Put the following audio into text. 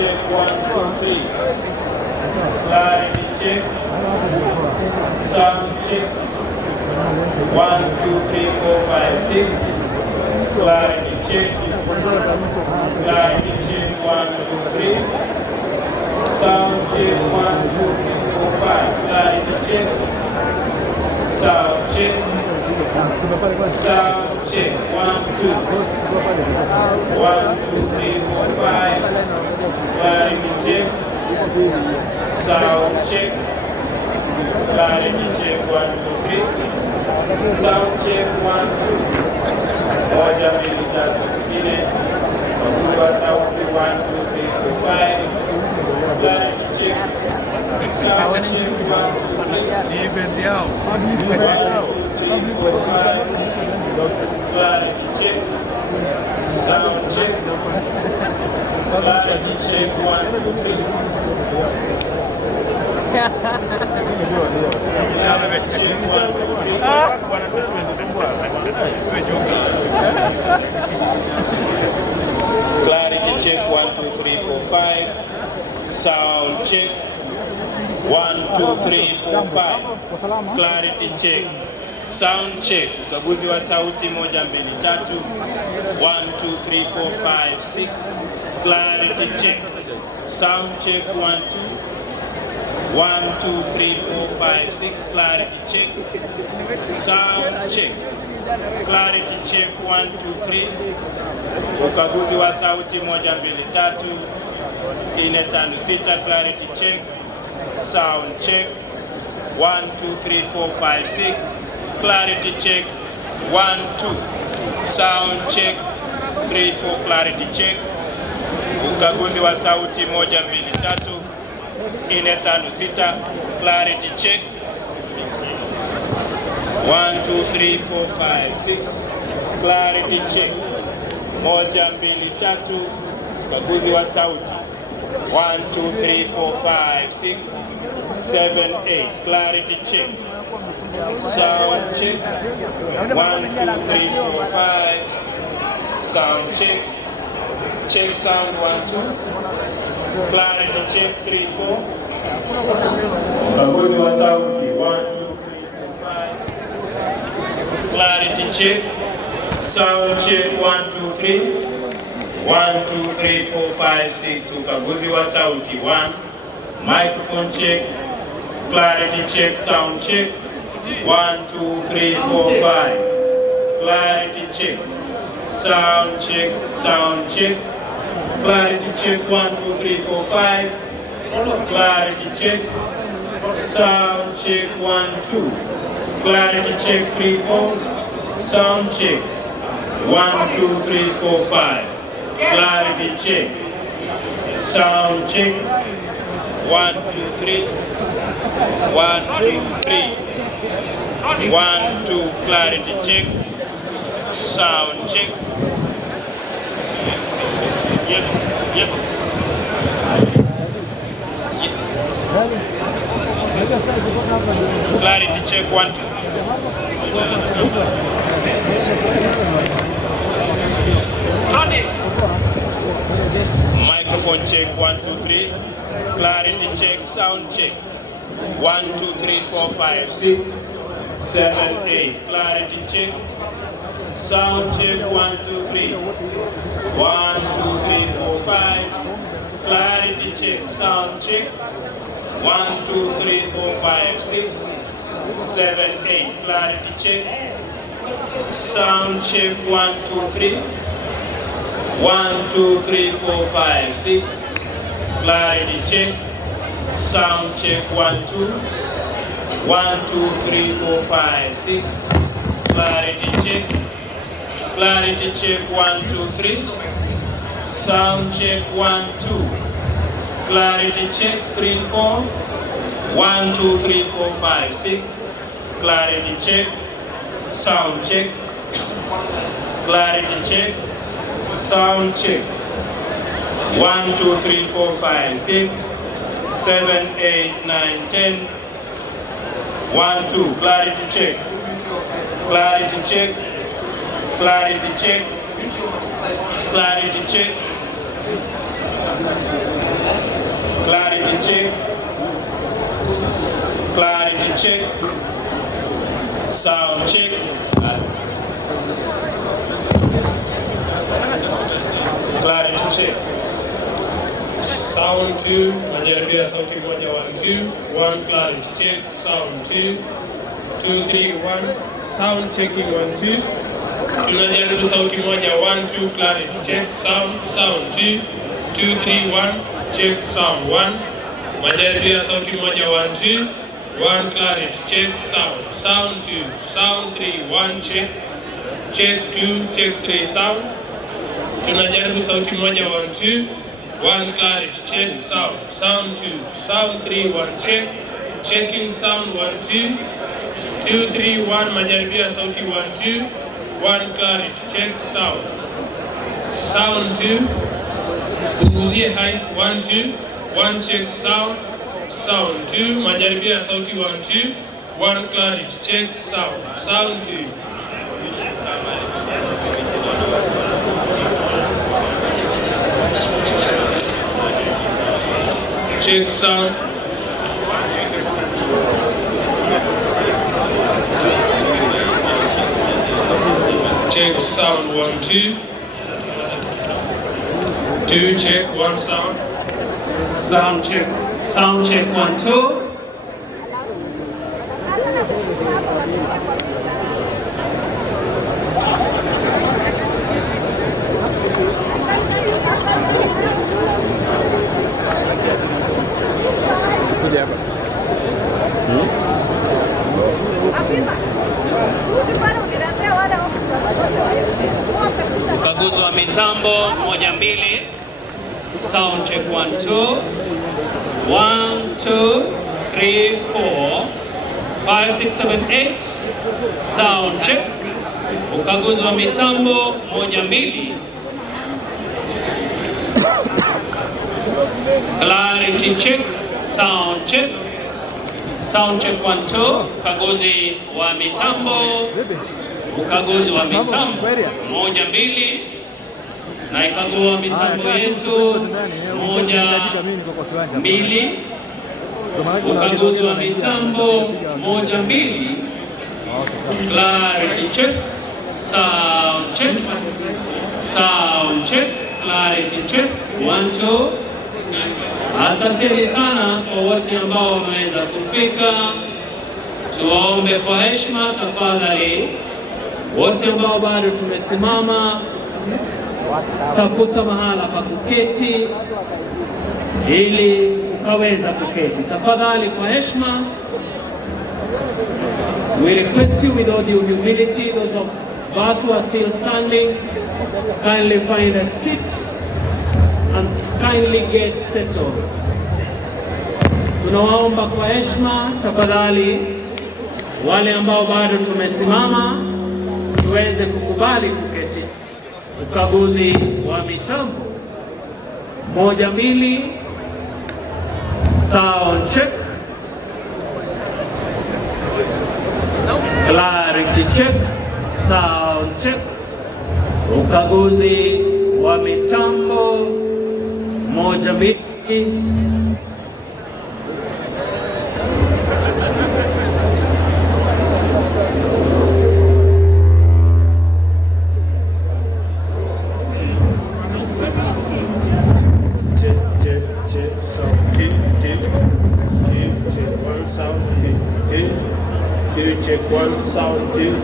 check 1, 2, 3. Clarity check. Sound check. 1, 2, 3, 4, 5, 6. Clarity check. Clarity check 1, 2, 3. Sound check 1, 2, 3, 4, 5. Clarity check. Sound check. Sound check 1, 2. 1, 2, 3, 4, 5. Clarity check. Sound check. Clarity check 1, 2, 3. Sound check 1, 2. Moja, mbili, tatu, nyingine. Wakuzi wa sauti 1, 2, 3, 4, 5. Clarity check. Sound check 1, 2, 3. Ni event yao. 1, 2, 3, 4, 5. Clarity check. Sound check. Clarity check 1, 2, 3. Clarity check 1, 2, 3, 4, 5. Sound check 1, 2, 3, 4, 5. Clarity check. Sound check. Ukaguzi wa sauti 1, 2, 3. 1, 2, 3, 4, 5, 6. Clarity check. Sound check 1, 2. 1, 2, 3, 4, 5, 6. Clarity check. Sound check. Clarity check 1, 2, 3. Ukaguzi wa sauti 1, 2, 3. 4, 5, 6. Clarity check. Sound check 1, 2, 3, 4, 5, 6. Clarity check 1, 2. Sound check 3, 4. Clarity check. Ukaguzi wa sauti 1, 2, 3. 4, 5, 6. Clarity check 1, 2, 3, 4, 5, 6. Clarity check 1, 2, 3. Ukaguzi wa sauti 1, 2, 3, 4, 5, 6, 7, 8. Clarity check. Sound check 1, 2, 3, 4, 5. Sound check. Check sound 1, 2. Clarity check 3, 4. Ukaguzi wa sauti 1, 2, 3, 4, 5. Clarity check. Sound check 1, 2, 3. 1, 2, 3, 4, 5, 6. Ukaguzi wa sauti 1. Microphone check. Clarity check. Sound check 1, 2, 3, 4, 5. Clarity check. Sound check. Sound check. Clarity check 1, 2, 3, 4, 5. Clarity check. Sound check 1, 2. Clarity check 3, 4. Sound check 1, 2, 3, 4, 5. Clarity check. Sound check 1, 2, 3. 1, 2, 3. 1, 2. Clarity check. Sound check. Yep. Clarity check 1, 2. Microphone check 1, 2, 3. Clarity check. Sound check 1, 2, 3, 4, 5, 6, 7, 8. Clarity check. Sound check 1, 2, 3. 1, 2, 3, 4, 5. Clarity check. Sound check 1, 2, 3, 4, 5, 6, 7, 8. Clarity check. Sound check 1, 2, 3. 1, 2, 3, 4, 5, 6. Clarity check. Sound check 1, 2. 1, 2, 3, 4, 5, 6. Clarity check. Clarity check 1, 2, 3. Sound check 1, 2. Clarity check 3, 4. 1, 2, 3, 4, 5, 6. Clarity check. Sound check. Clarity check. Sound check. 1, 2, 3, 4, 5, 6, 7, 8, 9, 10. 1, 2. Clarity check. Clarity check. Clarity check. Clarity check. check. Clarity check. Sound check. Clarity check. Sound 2, majaribio ya sauti moja 1 2, 1 clarity check, sound 2, 2 3 1, sound checking 1 2. Tunajaribu sauti moja 1 2 clarity check, sound 2, 2 3 1, check sound 1. Majaribio ya sauti moja 1 2, 1 clarity check, sound 2, sound 3 1 check 2, check 3 sound. Tunajaribu sauti moja 1 2, 1 clarity check, sound 2, sound 3 1 checking sound 1 2, 2 3 1. Majaribio ya sauti 1 2, 1 clarity check, sound 2. Punguzie height 1 2, 1 check sound 2. Majaribio ya sauti 1 2, 1 clarity check, sound 2. Check sound. Check sound 1 2. 2 check 1 sound. Sound check 1 2. Ukaguzi wa mitambo 1 2, sound check 1 2, 1 2 3 4 5 6 7 8, sound check. Ukaguzi wa mitambo 1 2, clarity check, sound check 1 2. Ukaguzi wa mitambo 1 2, na ikagua mitambo yetu 1 2. Ukaguzi wa mitambo 1 2, clarity check, sound check, clarity check 1 2. Asanteni sana kwa wote ambao wameweza kufika. Tuwaombe kwa heshima tafadhali, wote ambao bado tumesimama, tafuta mahala pa kuketi ili ukaweza kuketi. Tafadhali kwa heshima, we request you with all due humility, those of us who are still standing, kindly find a seat and kindly get settled. Tunawaomba kwa heshima tafadhali, wale ambao bado tumesimama tuweze kukubali kuketi. Ukaguzi wa mitambo 1 2, sound check, clarity check, sound check. Ukaguzi wa mitambo 1 2. Check 1 sound 2.